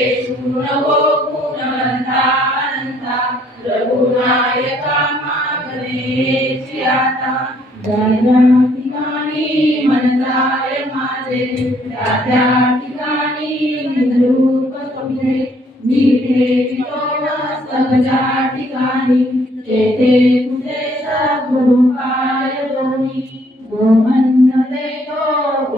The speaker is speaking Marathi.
नको गुणवंता अनंता रघुनायका मागणे आता ज्या ठिकाणी मन जाय माझे त्या ठिकाणी रूप तुझे मीठे सगळ्या ठिकाणी तेथे तुझे सद्गुरु पाय दोन्ही गोमन देतो